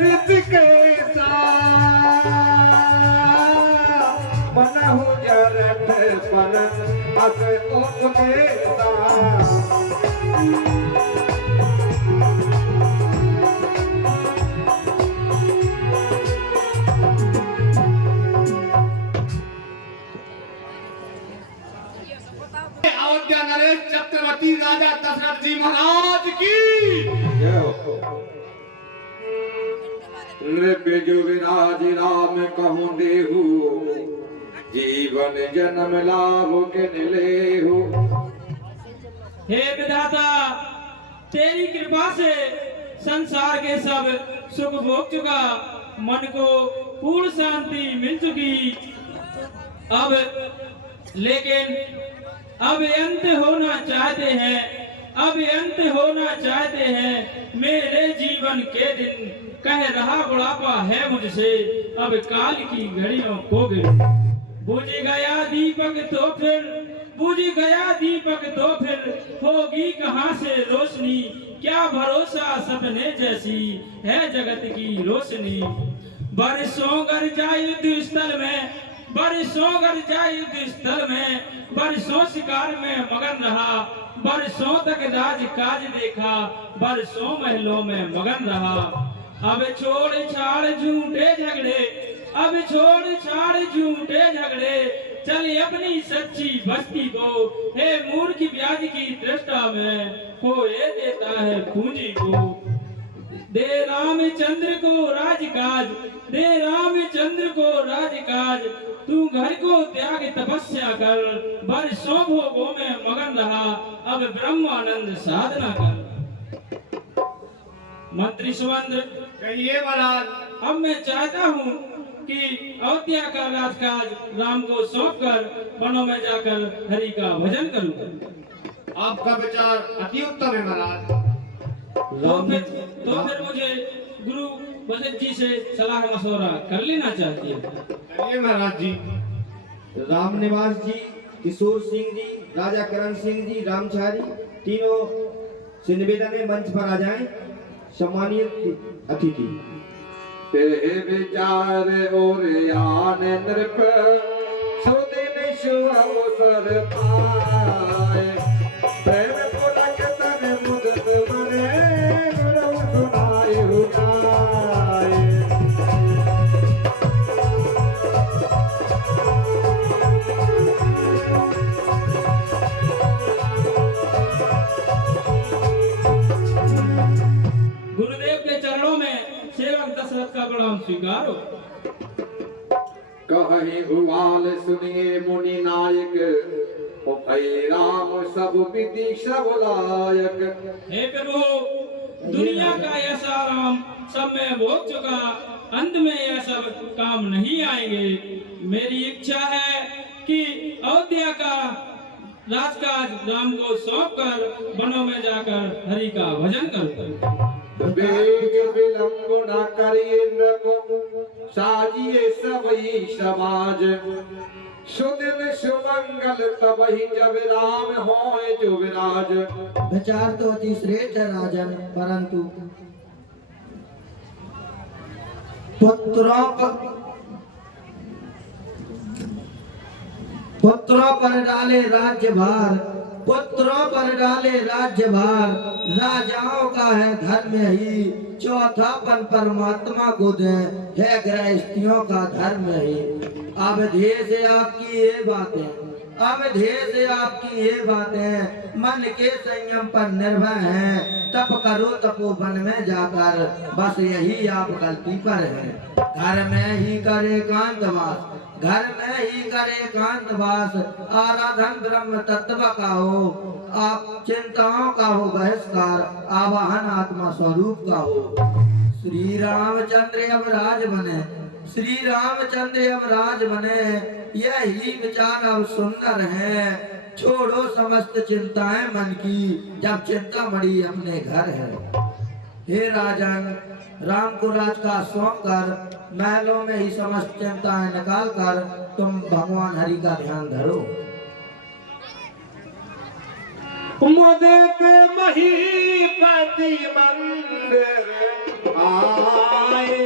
सिद्ध कैसा मन हो जरत पर अस उपदेसा अयोध्या नरेश चक्रवर्ती राजा दशरथ जी महाराज की नृत्य जो विराज राम कहूँ देहु जीवन जन्म लाभ के निलेहु। हे विधाता, तेरी कृपा से संसार के सब सुख भोग चुका, मन को पूर्ण शांति मिल चुकी। अब लेकिन अब अंत होना चाहते हैं, अब अंत होना चाहते हैं मेरे जीवन के दिन। कह रहा बुढ़ापा है मुझसे, अब काल की घड़ियों को गिर। बुझ गया दीपक तो फिर, बुझ गया दीपक तो फिर होगी कहाँ से रोशनी। क्या भरोसा सपने जैसी है जगत की रोशनी। बरसों गर जाए युद्ध स्थल में, बरसों गर जाए युद्ध स्थल में, बरसों शिकार में मगन रहा। बरसों तक राज काज देखा, बरसों महलों में मगन रहा। अब छोड़ छाड़ झूठे झगड़े, अब छोड़ छाड़ झूठे झगड़े, चल अपनी सच्ची बस्ती को। हे मूर्ख ब्याज की दृष्टा में खोए देता है पूंजी को। दे रामचंद्र को राजकाज, दे रामचंद्र को राजकाज। तू घर को त्याग तपस्या कर, बरसों भोगों में मगन रहा। अब ब्रह्मानंद साधना कर। मंत्री सुमंत्र, कहिए महाराज। अब मैं चाहता हूँ कि अयोध्या का राजकाज राम को सौंपकर वनों में जाकर हरि का भजन करूं। आपका विचार अति उत्तम है महाराज। तो फिर मुझे गुरु वशिष्ठ जी से सलाह मशवरा कर लेना चाहिए। कहिए महाराज जी। रामनिवास जी, किशोर सिंह जी, राजा करण सिंह जी, रामचारी तीनों से निवेदन है मंच पर आ जाएं। सम्मानीय अतिथि। ते विचार और यान नृप सुदिन शुभ अवसर पाए। प्रेम पुलक तन मुदत बने गुरु सुनाए हुआए। गुरुदेव के चरणों में सेवक दशरथ का प्रणाम स्वीकारो। कहीं भुवाल सुनिए मुनि नायक, भई राम सब विधि सब लायक। हे प्रभु, दुनिया का ऐसा राम सब में भोग चुका, अंत में यह सब काम नहीं आएंगे। मेरी इच्छा है कि अयोध्या का राजकाज राम को सौंप कर वनों में जाकर हरि का भजन करूं। वेग विलंब न करिए नृप, साजिए सबई समाज। सुदिन सुमंगल तबहि जब राम होए जो विराज। विचार तो अति श्रेष्ठ है राजन, परंतु पुत्रों पर डाले राज्य भार, पुत्रों पर डाले राज्य भार। राजाओं का है धर्म ही, चौथापन परमात्मा को दे है गृहस्थियों का धर्म ही। अब ध्येय से आपकी ये बातें, अब ध्येय से आपकी ये बातें मन के संयम पर निर्भर हैं। तप करो तपोवन में जाकर, बस यही आप गलती पर है। घर में ही करे कांतवास, घर में ही करे कांतवास। आराधन ब्रह्म तत्व का हो, आप चिंताओं का हो बहिष्कार। आवाहन आत्मा स्वरूप का हो। श्री रामचंद्र अब राज बने, श्री रामचंद्र अब राज बने। यही विचार अब सुंदर है। छोड़ो समस्त चिंताएं मन की, जब चिंता मड़ी अपने घर है। हे राजन, राम को राज का सौंप कर महलों में ही समस्त चिंताएं निकाल कर तुम भगवान हरि का ध्यान धरो। मुदित महीपति मंदिर आए।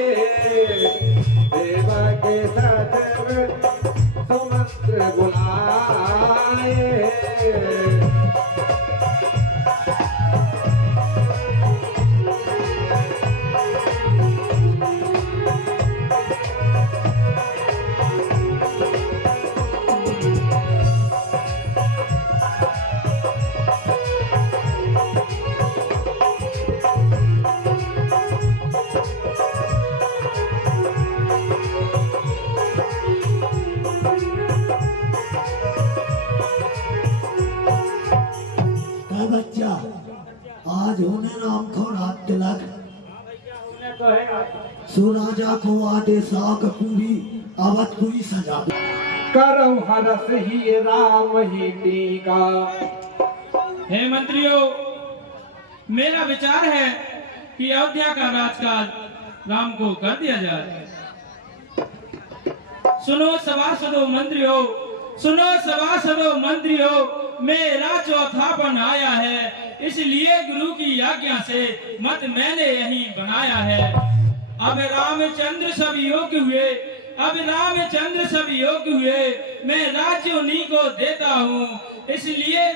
सो राजा को आदेशाक पूरी आवत पूरी सजा करो हरस ही राम ही टीका। हे मंत्रियों, मेरा विचार है कि अयोध्या का राजकाज राम को कर दिया जाए। सुनो सभासदों मंत्रियों, सुनो सभासदों मंत्रियों, मेरा चौथापन आया है, इसलिए गुरु की आज्ञा से मत मैंने यही बनाया है। अब रामचंद्र सब योग्य हुए, अब रामचंद्र सब योग्य हुए, मैं राज्य उन्हीं को देता हूँ, इसलिए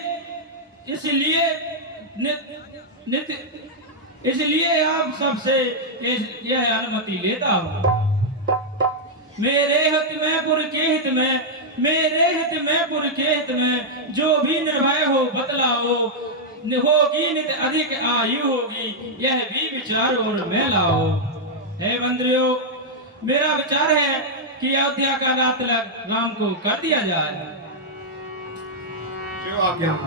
आप सबसे यह अनुमति लेता हूँ। मेरे हित में पुर के हित में, मेरे हित में पुर के हित में, जो भी निर्भय हो बतलाओ, होगी नित अधिक आयु होगी, यह भी विचार और में लाओ। हे मंत्रियों, मेरा विचार है कि अयोध्या का रात लग राम को कर दिया जाए।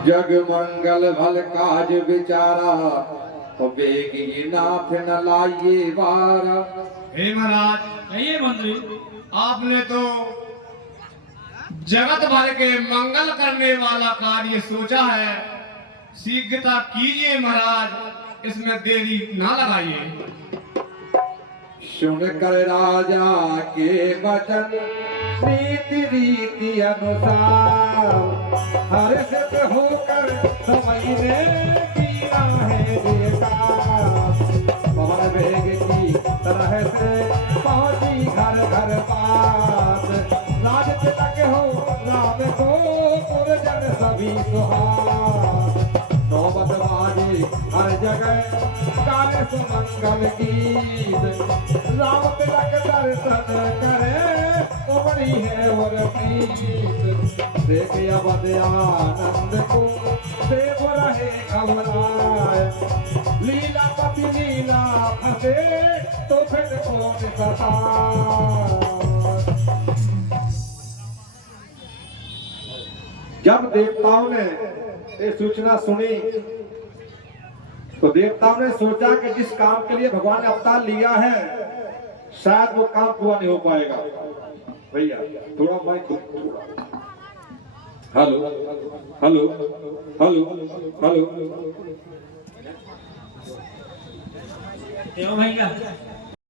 जग मंगल भल काज विचारा, बेगी नाथ न लाइए वारा। हे महाराज, कहिए मंत्री। आपने तो जगत भर के मंगल करने वाला कार्य सोचा है, शीघ्रता कीजिए महाराज, इसमें देरी ना लगाइए। सुन कर राजा के वचन नीति रीति अनुसार, हर्षित होकर समय ने किया है बेकार। पवन वेग की तरह से पहुंची घर घर बात, राज तिलक हो राम को पुरजन सभी सुहास। नौबत बाजे हर जगह गाने सुमंगल गीत, राम तिलक दर्शन करे उमड़ी है और प्रीत। देख अवध आनंद को देव रहे घबराए, लीला पति लीला फंसे तो फिर कौन सताए। जब देवताओं ने ये सूचना सुनी तो देवताओं ने सोचा कि जिस काम के लिए भगवान ने अवतार लिया है शायद वो काम पूरा नहीं हो पाएगा। भैया थोड़ा माइक थोड़ा, हेलो हेलो हेलो हेलो क्यों भैया?